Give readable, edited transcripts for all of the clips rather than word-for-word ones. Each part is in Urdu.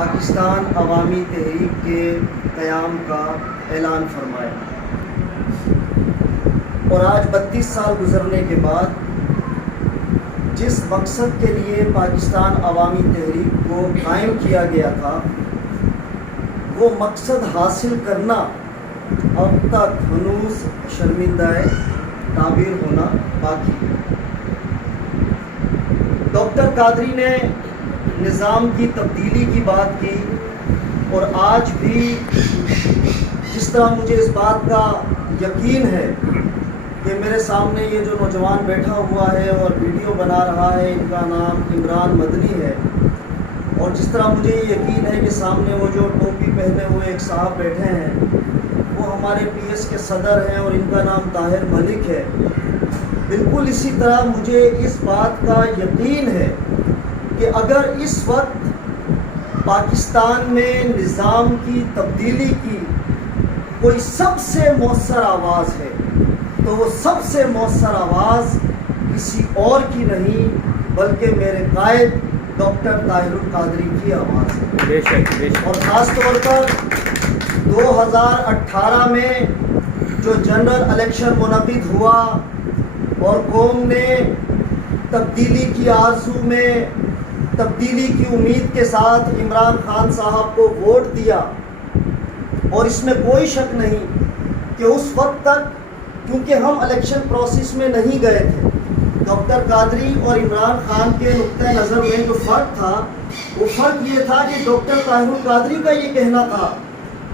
پاکستان عوامی تحریک کے قیام کا اعلان فرمایا، اور آج 32 سال گزرنے کے بعد جس مقصد کے لیے پاکستان عوامی تحریک کو قائم کیا گیا تھا وہ مقصد حاصل کرنا اب تک ہنوز شرمندہ تعبیر ہونا باقی ہے۔ ڈاکٹر قادری نے نظام کی تبدیلی کی بات کی، اور آج بھی جس طرح مجھے اس بات کا یقین ہے کہ میرے سامنے یہ جو نوجوان بیٹھا ہوا ہے اور ویڈیو بنا رہا ہے، ان کا نام عمران مدنی ہے، اور جس طرح مجھے یہ یقین ہے کہ سامنے وہ جو ٹوپی پہنے ہوئے ایک صاحب بیٹھے ہیں وہ ہمارے پی ایس کے صدر ہیں اور ان کا نام طاہر ملک ہے، بالکل اسی طرح مجھے اس بات کا یقین ہے کہ اگر اس وقت پاکستان میں نظام کی تبدیلی کی کوئی سب سے مؤثر آواز ہے تو وہ سب سے مؤثر آواز کسی اور کی نہیں بلکہ میرے قائد ڈاکٹر طاہر القادری کی آواز ہے۔ بے شک بے شک۔ اور خاص طور پر 2018 میں جو جنرل الیکشن منعقد ہوا اور قوم نے تبدیلی کی آرزو میں تبدیلی کی امید کے ساتھ عمران خان صاحب کو ووٹ دیا، اور اس میں کوئی شک نہیں کہ اس وقت تک کیونکہ ہم الیکشن پروسیس میں نہیں گئے تھے، ڈاکٹر قادری اور عمران خان کے نقطۂ نظر میں جو فرق تھا وہ فرق یہ تھا کہ ڈاکٹر طاہر القادری کا یہ کہنا تھا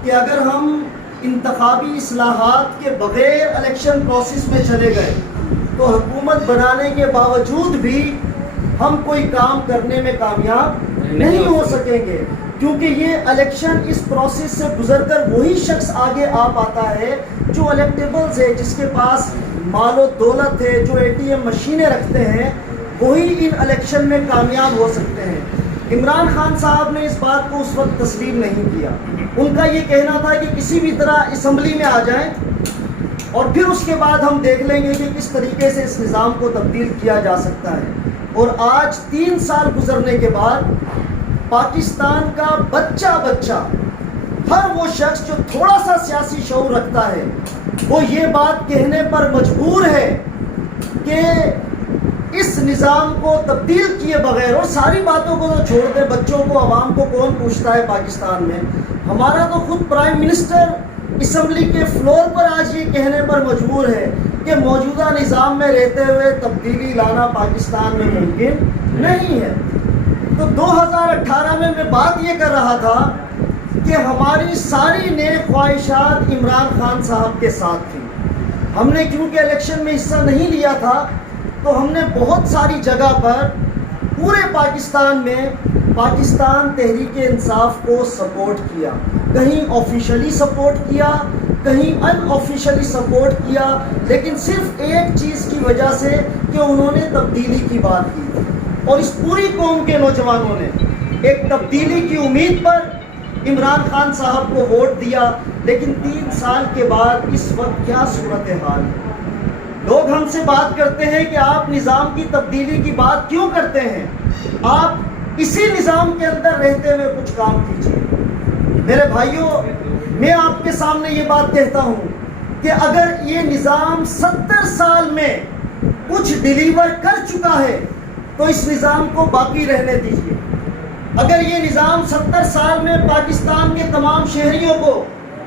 کہ اگر ہم انتخابی اصلاحات کے بغیر الیکشن پروسیس میں چلے گئے تو حکومت بنانے کے باوجود بھی ہم کوئی کام کرنے میں کامیاب نہیں ہو سکیں گے، کیونکہ یہ الیکشن اس پروسیس سے گزر کر وہی شخص آگے آ پاتا ہے جو الیکٹیبلز ہے، جس کے پاس مال و دولت ہے، جو اے ٹی ایم مشینیں رکھتے ہیں، وہی ان الیکشن میں کامیاب ہو سکتے ہیں۔ عمران خان صاحب نے اس بات کو اس وقت تسلیم نہیں کیا، ان کا یہ کہنا تھا کہ کسی بھی طرح اسمبلی میں آ جائیں اور پھر اس کے بعد ہم دیکھ لیں گے کہ کس طریقے سے اس نظام کو تبدیل کیا جا سکتا ہے۔ اور آج 3 سال گزرنے کے بعد پاکستان کا بچہ ہر وہ شخص جو تھوڑا سا سیاسی شعور رکھتا ہے وہ یہ بات کہنے پر مجبور ہے کہ اس نظام کو تبدیل کیے بغیر، اور ساری باتوں کو تو چھوڑ دے، بچوں کو عوام کو کون پوچھتا ہے پاکستان میں، ہمارا تو خود پرائم منسٹر اسمبلی کے فلور پر آج یہ کہنے پر مجبور ہے کہ موجودہ نظام میں رہتے ہوئے تبدیلی لانا پاکستان میں ممکن نہیں ہے۔ تو 2018 میں بات یہ کر رہا تھا کہ ہماری ساری نیک خواہشات عمران خان صاحب کے ساتھ تھی، ہم نے کیونکہ الیکشن میں حصہ نہیں لیا تھا تو ہم نے بہت ساری جگہ پر پورے پاکستان میں پاکستان تحریک انصاف کو سپورٹ کیا، کہیں آفیشلی سپورٹ کیا، کہیں ان آفیشلی سپورٹ کیا، لیکن صرف ایک چیز کی وجہ سے کہ انہوں نے تبدیلی کی بات کی، اور اس پوری قوم کے نوجوانوں نے ایک تبدیلی کی امید پر عمران خان صاحب کو ووٹ دیا۔ لیکن 3 سال کے بعد اس وقت کیا صورتحال ہے؟ لوگ ہم سے بات کرتے ہیں کہ آپ نظام کی تبدیلی کی بات کیوں کرتے ہیں، آپ اسی نظام کے اندر رہتے ہوئے کچھ کام کیجیے۔ میرے بھائیوں، میں آپ کے سامنے یہ بات کہتا ہوں کہ اگر یہ نظام 70 سال میں کچھ ڈیلیور کر چکا ہے تو اس نظام کو باقی رہنے دیجیے۔ اگر یہ نظام 70 سال میں پاکستان کے تمام شہریوں کو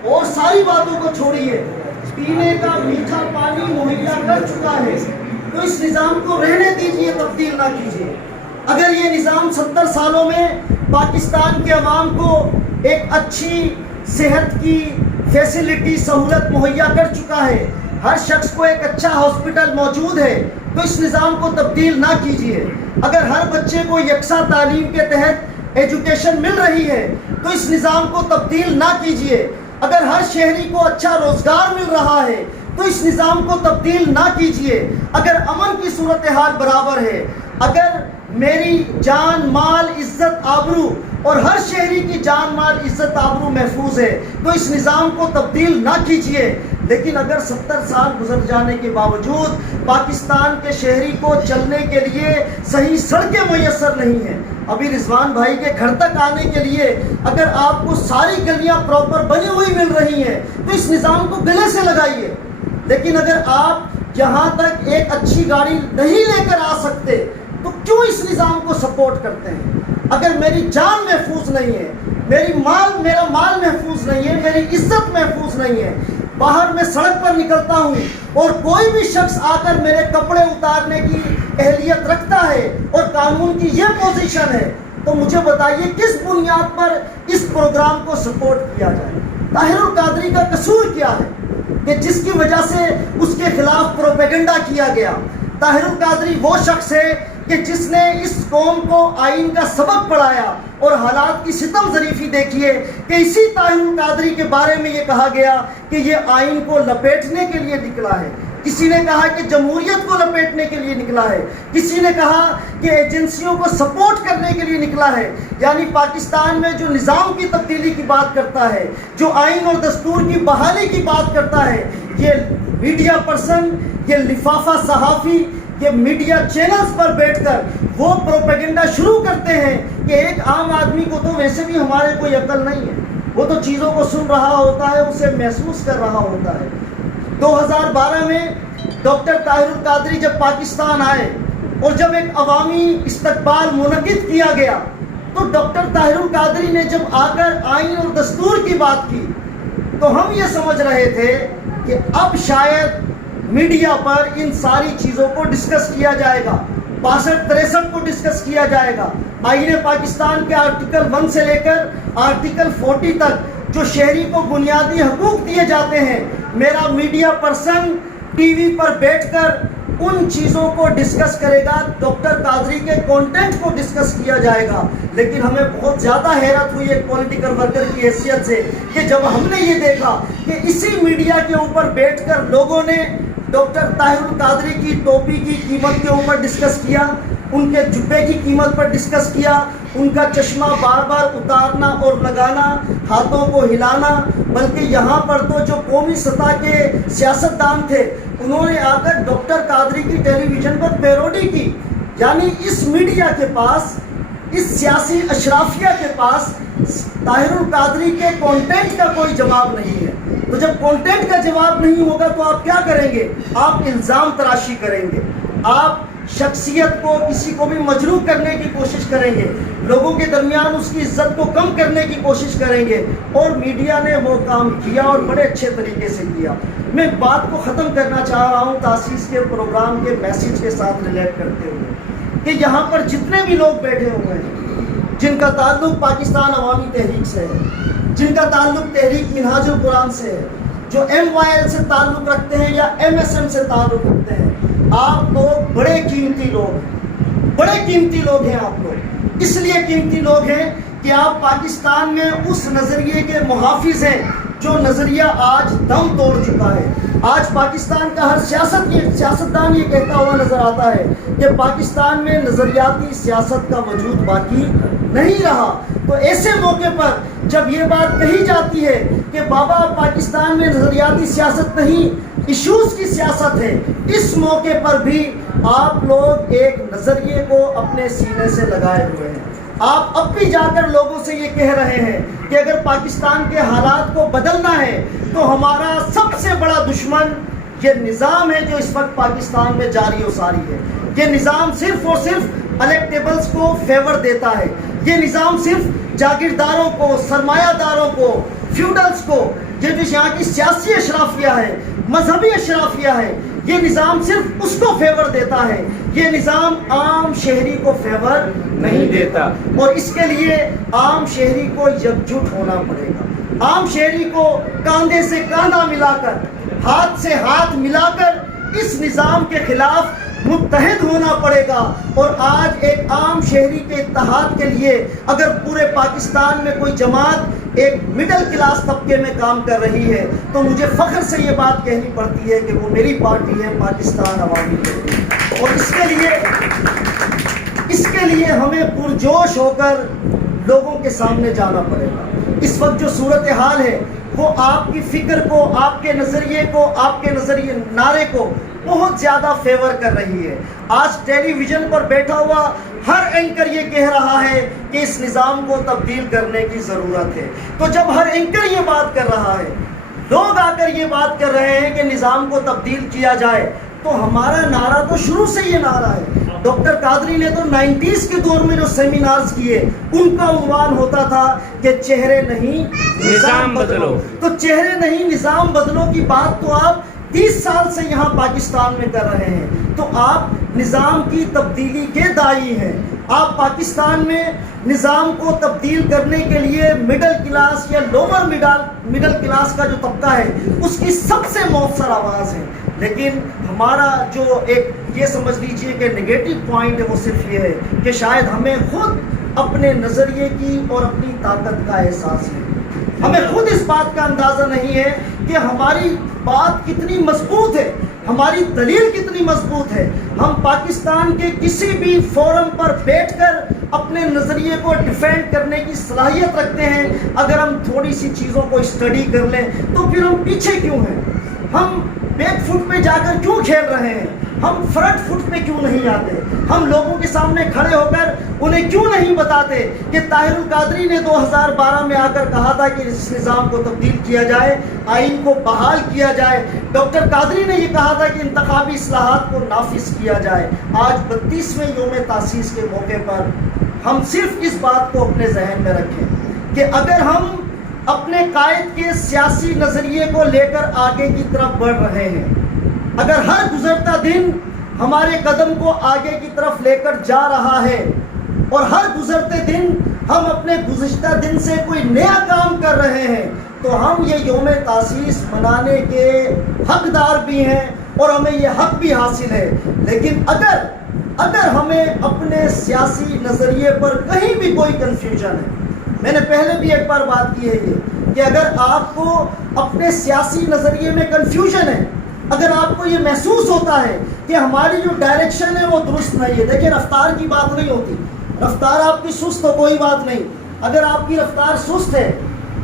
اور ساری باتوں کو چھوڑیے پینے کا میٹھا پانی مہیا کر چکا ہے تو اس نظام کو رہنے دیجیے، تبدیل نہ کیجیے۔ اگر یہ نظام 70 سالوں میں پاکستان کے عوام کو ایک اچھی صحت کی فیسلٹی سہولت مہیا کر چکا ہے، ہر شخص کو ایک اچھا ہاسپٹل موجود ہے تو اس نظام کو تبدیل نہ کیجیے۔ اگر ہر بچے کو یکساں تعلیم کے تحت ایجوکیشن مل رہی ہے تو اس نظام کو تبدیل نہ کیجیے۔ اگر ہر شہری کو اچھا روزگار مل رہا ہے تو اس نظام کو تبدیل نہ کیجیے۔ اگر امن کی صورتحال برابر ہے، اگر میری جان مال عزت آبرو اور ہر شہری کی جان مال عزت آبرو محفوظ ہے تو اس نظام کو تبدیل نہ کیجیے۔ لیکن اگر 70 سال گزر جانے کے باوجود پاکستان کے شہری کو چلنے کے لیے صحیح سڑکیں میسر نہیں ہیں، ابھی رضوان بھائی کے گھر تک آنے کے لیے اگر آپ کو ساری گلیاں پراپر بنی ہوئی مل رہی ہیں تو اس نظام کو گلے سے لگائیے. لیکن اگر آپ یہاں تک ایک اچھی گاڑی نہیں لے کر آ سکتے تو کیوں اس نظام کو سپورٹ کرتے ہیں؟ اگر میری جان محفوظ نہیں ہے, میرا مال محفوظ نہیں ہے, میری عزت محفوظ نہیں ہے, باہر میں سڑک پر نکلتا ہوں اور کوئی بھی شخص آ کر میرے کپڑے اتارنے کی اہلیت رکھتا ہے اور قانون کی یہ پوزیشن ہے, تو مجھے بتائیے کس بنیاد پر اس پروگرام کو سپورٹ کیا جائے؟ طاہر القادری کا قصور کیا ہے کہ جس کی وجہ سے اس کے خلاف پروپیگنڈا کیا گیا؟ طاہر القادری وہ شخص ہے کہ جس نے اس قوم کو آئین کا سبق پڑھایا, اور حالات کی ستم ظریفی دیکھیے کہ اسی طاہر القادری کے بارے میں یہ کہا گیا کہ یہ آئین کو لپیٹنے کے لیے نکلا ہے. کسی نے کہا کہ جمہوریت کو لپیٹنے کے لیے نکلا ہے, کسی نے کہا کہ ایجنسیوں کو سپورٹ کرنے کے لیے نکلا ہے. یعنی پاکستان میں جو نظام کی تبدیلی کی بات کرتا ہے, جو آئین اور دستور کی بحالی کی بات کرتا ہے, یہ میڈیا پرسن, یہ لفافہ صحافی, یہ میڈیا چینلز پر بیٹھ کر وہ پروپیگنڈا شروع کرتے ہیں کہ ایک عام آدمی کو تو ویسے بھی ہمارے کوئی عقل نہیں ہے, وہ تو چیزوں کو سن رہا ہوتا ہے, اسے محسوس کر رہا ہوتا ہے. 2012 میں ڈاکٹر طاہر القادری جب پاکستان آئے اور جب ایک عوامی استقبال منعقد کیا گیا, تو ڈاکٹر طاہر القادری نے جب آ کر آئین اور دستور کی بات کی تو ہم یہ سمجھ رہے تھے کہ اب شاید میڈیا پر ان ساری چیزوں کو ڈسکس کیا جائے گا, 62-63 کو ڈسکس کیا جائے گا. آئین پاکستان کے آرٹیکل 1 سے لے کر آرٹیکل 40 تک جو شہری کو بنیادی حقوق دیے جاتے ہیں, میرا میڈیا پرسن ٹی وی پر بیٹھ کر ان چیزوں کو ڈسکس کرے گا, ڈاکٹر قادری کے کانٹینٹ کو ڈسکس کیا جائے گا. لیکن ہمیں بہت زیادہ حیرت ہوئی ایک پولیٹیکل ورکر کی حیثیت سے کہ جب ہم نے یہ دیکھا کہ اسی میڈیا کے اوپر بیٹھ کر لوگوں نے ڈاکٹر طاہر القادری کی ٹوپی کی قیمت کے اوپر ڈسکس کیا, ان کے جبے کی قیمت پر ڈسکس کیا, ان کا چشمہ بار بار اتارنا اور لگانا, ہاتھوں کو ہلانا, بلکہ یہاں پر تو جو قومی سطح کے سیاستدان تھے انہوں نے آ کر ڈاکٹر قادری کی ٹیلی ویژن پر پیروڈی کی. یعنی اس میڈیا کے پاس, اس سیاسی اشرافیہ کے پاس طاہر القادری کے کانٹینٹ کا کوئی جواب نہیں ہے. تو جب کانٹینٹ کا جواب نہیں ہوگا تو آپ کیا کریں گے؟ آپ الزام تراشی کریں گے, آپ شخصیت کو, کسی کو بھی مجروح کرنے کی کوشش کریں گے, لوگوں کے درمیان اس کی عزت کو کم کرنے کی کوشش کریں گے. اور میڈیا نے وہ کام کیا اور بڑے اچھے طریقے سے کیا. میں بات کو ختم کرنا چاہ رہا ہوں تاسیس کے پروگرام کے میسیج کے ساتھ ریلیٹ کرتے ہوئے کہ یہاں پر جتنے بھی لوگ بیٹھے ہوئے ہیں جن کا تعلق پاکستان عوامی تحریک سے ہے, جن کا تعلق تحریک منہاج القرآن سے ہے, جو MYL سے تعلق رکھتے ہیں یا MSM سے تعلق رکھتے ہیں, آپ لوگ بڑے قیمتی لوگ ہیں, بڑے قیمتی لوگ ہیں. آپ لوگ اس لیے قیمتی لوگ ہیں کہ آپ پاکستان میں اس نظریے کے محافظ ہیں جو نظریہ آج دم توڑ چکا ہے. آج پاکستان کا ہر سیاستدان یہ کہتا ہوا نظر آتا ہے کہ پاکستان میں نظریاتی سیاست کا وجود باقی نہیں رہا. تو ایسے موقع پر جب یہ بات کہی جاتی ہے کہ بابا پاکستان میں نظریاتی سیاست نہیں, ایشوز کی سیاست ہے, اس موقع پر بھی آپ لوگ ایک نظریے کو اپنے سینے سے لگائے ہوئے ہیں. آپ اب بھی جا کر لوگوں سے یہ کہہ رہے ہیں کہ اگر پاکستان کے حالات کو بدلنا ہے تو ہمارا سب سے بڑا دشمن یہ نظام ہے جو اس وقت پاکستان میں جاری و ساری ہے. یہ نظام صرف اور صرف الیکٹیبلز کو فیور دیتا ہے. یہ نظام صرف جاگیرداروں کو, سرمایہ داروں کو, فیوڈلز کو, یہ جو یہاں کی سیاسی اشرافیہ ہے, مذہبی اشرافیہ ہے, یہ نظام صرف اس کو فیور دیتا ہے. یہ نظام عام شہری کو فیور نہیں دیتا, اور اس کے لیے عام شہری کو یکجٹ ہونا پڑے گا. عام شہری کو کاندھے سے کاندھا ملا کر, ہاتھ سے ہاتھ ملا کر اس نظام کے خلاف متحد ہونا پڑے گا. اور آج ایک عام شہری کے اتحاد کے لیے اگر پورے پاکستان میں کوئی جماعت ایک مڈل کلاس طبقے میں کام کر رہی ہے تو مجھے فخر سے یہ بات کہنی پڑتی ہے کہ وہ میری پارٹی ہے, پاکستان عوامی تحریک. اور اس کے لیے ہمیں پرجوش ہو کر لوگوں کے سامنے جانا پڑے گا. اس وقت جو صورتحال ہے وہ آپ کی فکر کو, آپ کے نظریے کو, آپ کے نظریے نعرے کو بہت زیادہ فیور کر رہی ہے. آج ٹیلی ویژن پر بیٹھا ہوا ہر اینکر یہ کہہ رہا ہے کہ اس نظام کو تبدیل کرنے کی ضرورت ہے. تو جب ہر اینکر یہ بات کر رہا ہے, لوگ آ کر یہ بات کر رہے ہیں کہ نظام کو تبدیل کیا جائے, تو ہمارا نعرہ تو شروع سے یہ نعرہ ہے. ڈاکٹر قادری نے تو 90s کے دور میں جو سیمینارز کیے, ان کا عنوان ہوتا تھا کہ چہرے نہیں نظام بدلو. تو چہرے نہیں نظام بدلو کی بات تو آپ 30 سال سے یہاں پاکستان میں کر رہے ہیں. تو آپ نظام کی تبدیلی کے داعی ہیں. آپ پاکستان میں نظام کو تبدیل کرنے کے لیے مڈل کلاس یا لوور مڈل کلاس کا جو طبقہ ہے, اس کی سب سے مؤثر آواز ہے. لیکن ہمارا جو ایک یہ سمجھ لیجئے کہ نگیٹو پوائنٹ ہے, وہ صرف یہ ہے کہ شاید ہمیں خود اپنے نظریے کی اور اپنی طاقت کا احساس ہے. ہمیں خود اس بات کا اندازہ نہیں ہے کہ ہماری بات کتنی مضبوط ہے, ہماری دلیل کتنی مضبوط ہے. ہم پاکستان کے کسی بھی فورم پر بیٹھ کر اپنے نظریے کو ڈیفینڈ کرنے کی صلاحیت رکھتے ہیں. اگر ہم تھوڑی سی چیزوں کو اسٹڈی کر لیں تو پھر ہم پیچھے کیوں ہیں؟ ہم بیک فٹ پہ جا کر کیوں کھیل رہے ہیں؟ ہم فرنٹ فٹ پہ کیوں نہیں آتے؟ ہم لوگوں کے سامنے کھڑے ہو کر انہیں کیوں نہیں بتاتے کہ طاہر القادری نے 2012 میں آ کر کہا تھا کہ اس نظام کو تبدیل کیا جائے, آئین کو بحال کیا جائے. ڈاکٹر قادری نے یہ کہا تھا کہ انتخابی اصلاحات کو نافذ کیا جائے. آج 32ویں یوم تاسیس کے موقع پر ہم صرف اس بات کو اپنے ذہن میں رکھیں کہ اگر ہم اپنے قائد کے سیاسی نظریے کو لے کر آگے کی طرف بڑھ رہے ہیں, اگر ہر گزرتا دن ہمارے قدم کو آگے کی طرف لے کر جا رہا ہے, اور ہر گزرتے دن ہم اپنے گزشتہ دن سے کوئی نیا کام کر رہے ہیں, تو ہم یہ یوم تاسیس منانے کے حقدار بھی ہیں اور ہمیں یہ حق بھی حاصل ہے. لیکن اگر ہمیں اپنے سیاسی نظریے پر کہیں بھی کوئی کنفیوژن ہے, میں نے پہلے بھی ایک بار بات کی ہے یہ کہ اگر آپ کو اپنے سیاسی نظریے میں کنفیوژن ہے, اگر آپ کو یہ محسوس ہوتا ہے کہ ہماری جو ڈائریکشن ہے وہ درست نہیں ہے, دیکھیں رفتار کی بات نہیں ہوتی, رفتار آپ کی سست ہو کوئی بات نہیں. اگر آپ کی رفتار سست ہے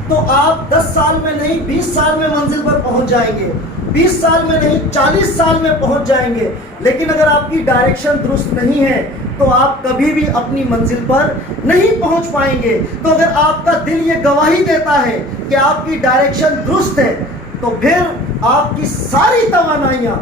تو آپ 10 سال میں نہیں 20 سال میں منزل پر پہنچ جائیں گے, 20 سال میں نہیں 40 سال میں پہنچ جائیں گے. لیکن اگر آپ کی ڈائریکشن درست نہیں ہے تو آپ کبھی بھی اپنی منزل پر نہیں پہنچ پائیں گے. تو اگر آپ کا دل یہ گواہی دیتا ہے کہ آپ کی ڈائریکشن درست ہے, تو پھر آپ کی ساری توانائیاں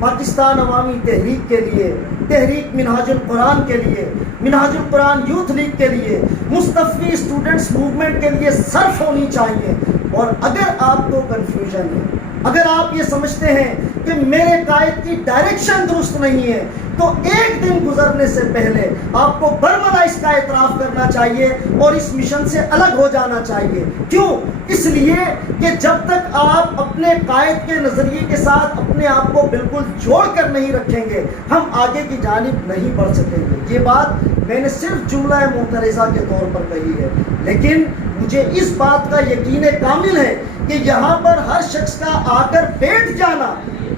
پاکستان عوامی تحریک کے لیے, تحریک منہاج القرآن کے لیے, منہاج القرآن یوتھ لیگ کے لیے, مصطفی اسٹوڈنٹس موومنٹ کے لیے صرف ہونی چاہیے. اور اگر آپ کو کنفیوژن ہے, اگر آپ یہ سمجھتے ہیں کہ میرے قائد کی ڈائریکشن درست نہیں ہے, تو ایک دن گزرنے سے پہلے آپ کو برملا اس کا اعتراف کرنا چاہیے اور اس مشن سے الگ ہو جانا چاہیے. کیوں؟ اس لیے کہ جب تک آپ اپنے قائد کے نظریے کے ساتھ اپنے آپ کو بالکل جوڑ کر نہیں رکھیں گے, ہم آگے کی جانب نہیں بڑھ سکیں گے. یہ بات میں نے صرف جملہ معترضہ کے طور پر کہی ہے, لیکن مجھے اس بات کا یقین کامل ہے کہ یہاں پر ہر شخص کا آ کر بیٹھ جانا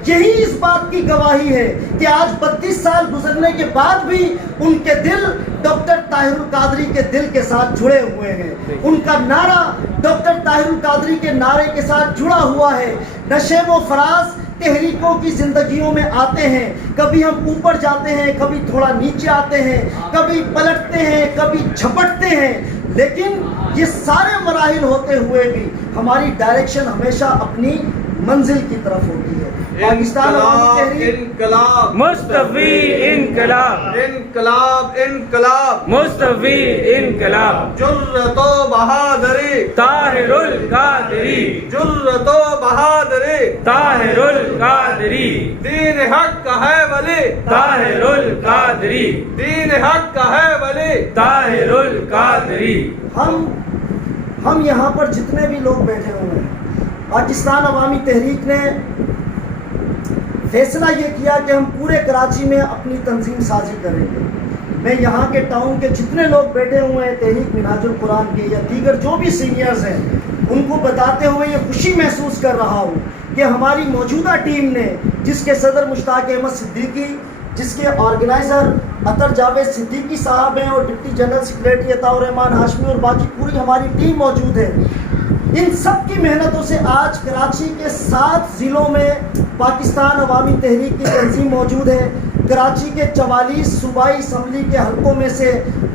یہی اس بات کی گواہی ہے کہ آج 32 سال گزرنے کے بعد بھی ان کے دل ڈاکٹر طاہر القادری کے دل کے ساتھ جڑے ہوئے ہیں. ان کا نعرہ ڈاکٹر طاہر القادری کے نعرے کے ساتھ جڑا ہوا ہے. نشیب و فراز تحریکوں کی زندگیوں میں آتے ہیں, کبھی ہم اوپر جاتے ہیں, کبھی تھوڑا نیچے آتے ہیں, کبھی پلٹتے ہیں, کبھی جھپٹتے ہیں, لیکن یہ سارے مراحل ہوتے ہوئے بھی ہماری ڈائریکشن ہمیشہ اپنی منزل کی طرف ہوتی ہے. پاکستان عوامی تحریک انقلاب مصطفی انقلاب انقلاب انقلاب مصطفی انقلاب جرت و بہادری طاہر القادری جرت و بہادری طاہر القادری دین حق کا ہے ولی طاہر القادری دین حق کا ہے ولی طاہر القادری. ہم یہاں پر جتنے بھی لوگ بیٹھے ہوئے ہیں, پاکستان عوامی تحریک نے فیصلہ یہ کیا کہ ہم پورے کراچی میں اپنی تنظیم سازی کریں گے. میں یہاں کے ٹاؤن کے جتنے لوگ بیٹھے ہوئے ہیں تحریک منہاج القرآن کے یا دیگر جو بھی سینئرز ہیں, ان کو بتاتے ہوئے یہ خوشی محسوس کر رہا ہوں کہ ہماری موجودہ ٹیم نے, جس کے صدر مشتاق احمد صدیقی, جس کے آرگنائزر عطر جاوید صدیقی صاحب ہیں, اور ڈپٹی جنرل سیکریٹری عطاء الرحمان ہاشمی, اور باقی پوری ہماری ٹیم موجود ہے. ان سب کی محنتوں سے آج کراچی کے 7 ضلعوں میں پاکستان عوامی تحریک کی تنظیم موجود ہے. کراچی کے 44 صوبائی اسمبلی کے حلقوں میں سے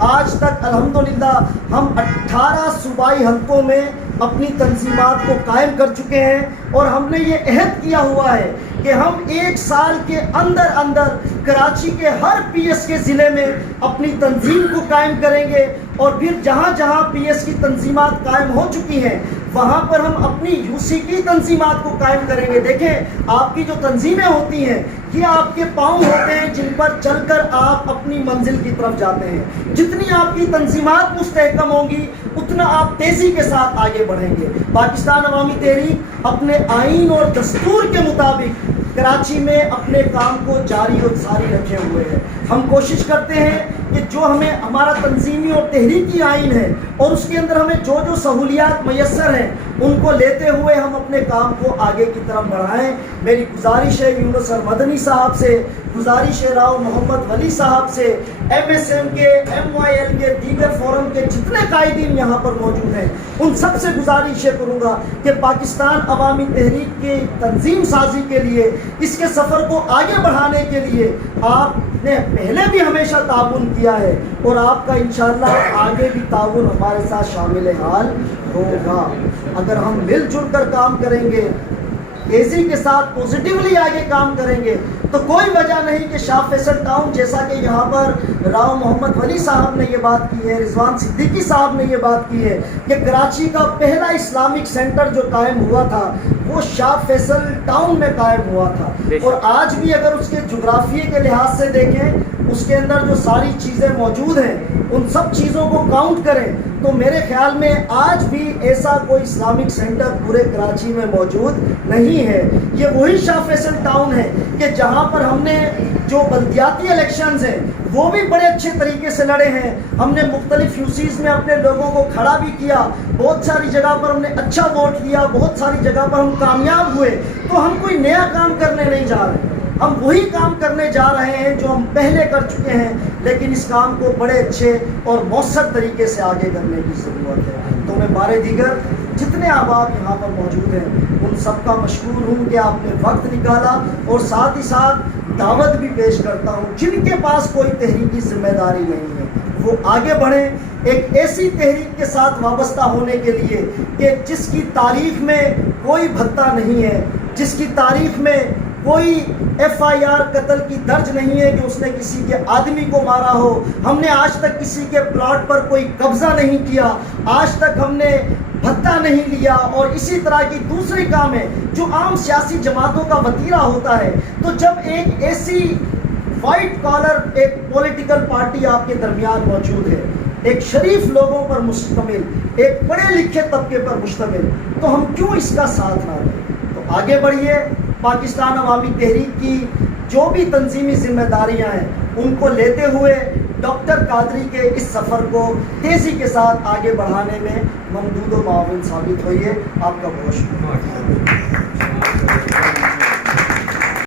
آج تک الحمدللہ ہم 18 صوبائی حلقوں میں اپنی تنظیمات کو قائم کر چکے ہیں، اور ہم نے یہ عہد کیا ہوا ہے کہ ہم 1 سال کے اندر کراچی کے ہر پی ایس کے ضلع میں اپنی تنظیم کو قائم کریں گے، اور پھر جہاں جہاں پی ایس کی تنظیمات قائم ہو چکی ہیں وہاں پر ہم اپنی یو سی کی تنظیمات کو قائم کریں گے۔ دیکھیں، آپ کی جو تنظیمیں ہوتی ہیں یہ آپ کے پاؤں ہوتے ہیں جن پر چل کر آپ اپنی منزل کی طرف جاتے ہیں۔ جتنی آپ کی تنظیمات مستحکم ہوں گی اتنا آپ تیزی کے ساتھ آگے بڑھیں گے۔ پاکستان عوامی تحریک اپنے آئین اور دستور کے مطابق کراچی میں اپنے کام کو جاری اور ساری رکھے ہوئے ہیں۔ ہم کوشش کرتے ہیں کہ جو ہمیں ہمارا تنظیمی اور تحریکی آئین ہے اور اس کے اندر ہمیں جو جو سہولیات میسر ہیں ان کو لیتے ہوئے ہم اپنے کام کو آگے کی طرف بڑھائیں۔ میری گزارش ہے یونس مدنی صاحب سے، گزارش ہے راؤ محمد ولی صاحب سے، ایم ایس ایم کے، ایم وائی ایل کے، دیگر فورم کے جتنے قائدین یہاں پر موجود ہیں ان سب سے گزارش کروں گا کہ پاکستان عوامی تحریک کی تنظیم سازی کے لیے، اس کے سفر کو آگے بڑھانے کے لیے آپ نے پہلے بھی ہمیشہ تعاون کیا ہے، اور آپ کا انشاءاللہ آگے بھی تعاون ہمارے ساتھ شامل حال ہوگا۔ اگر ہم مل جل کر کام کریں گے، تیزی کے ساتھ پوزیٹیولی آگے کام کریں گے، تو کوئی وجہ نہیں کہ شاہ فیصل ٹاؤن، جیسا کہ یہاں پر راؤ محمد ولی صاحب نے یہ بات کی ہے، رضوان صدیقی صاحب نے یہ بات کی ہے کہ کراچی کا پہلا اسلامک سینٹر جو قائم ہوا تھا وہ شاہ فیصل ٹاؤن میں قائم ہوا تھا، اور آج بھی اگر اس کے جغرافیے کے لحاظ سے دیکھیں، اس کے اندر جو ساری چیزیں موجود ہیں ان سب چیزوں کو کاؤنٹ کریں تو میرے خیال میں آج بھی ایسا کوئی اسلامک سینٹر پورے کراچی میں موجود نہیں ہے۔ یہ وہی شاہ فیصل ٹاؤن ہے کہ جہاں پر ہم نے جو بلدیاتی الیکشنز ہیں وہ بھی بڑے اچھے طریقے سے لڑے ہیں، ہم نے مختلف یوسیز میں اپنے لوگوں کو کھڑا بھی کیا، بہت ساری جگہ پر ہم نے اچھا ووٹ دیا، بہت ساری جگہ پر ہم کامیاب ہوئے۔ تو ہم کوئی نیا کام کرنے نہیں جا رہے، ہم وہی کام کرنے جا رہے ہیں جو ہم پہلے کر چکے ہیں، لیکن اس کام کو بڑے اچھے اور مؤثر طریقے سے آگے کرنے کی ضرورت ہے۔ تو میں بارے دیگر جتنے احباب یہاں پر موجود ہیں ان سب کا مشکور ہوں کہ آپ نے وقت نکالا، اور ساتھ ہی ساتھ دعوت بھی پیش کرتا ہوں جن کے پاس کوئی تحریکی ذمہ داری نہیں ہے وہ آگے بڑھیں ایک ایسی تحریک کے ساتھ وابستہ ہونے کے لیے کہ جس کی تاریخ میں کوئی بھتہ نہیں ہے، جس کی تاریخ میں کوئی ایف آئی آر قتل کی درج نہیں ہے کہ اس نے کسی کے آدمی کو مارا ہو، ہم نے آج تک کسی کے پلاٹ پر کوئی قبضہ نہیں کیا، آج تک ہم نے بھتہ نہیں لیا، اور اسی طرح کی دوسری کام ہے جو عام سیاسی جماعتوں کا وتیرہ ہوتا ہے۔ تو جب ایک ایسی وائٹ کالر ایک پولیٹیکل پارٹی آپ کے درمیان موجود ہے، ایک شریف لوگوں پر مشتمل، ایک پڑھے لکھے طبقے پر مشتمل، تو ہم کیوں اس کا ساتھ نہ دیں؟ تو آگے بڑھیے، پاکستان عوامی تحریک کی جو بھی تنظیمی ذمہ داریاں ہیں ان کو لیتے ہوئے ڈاکٹر قادری کے اس سفر کو تیزی کے ساتھ آگے بڑھانے میں ممدود و معاون ثابت ہوئیے۔ آپ کا بہت شکریہ۔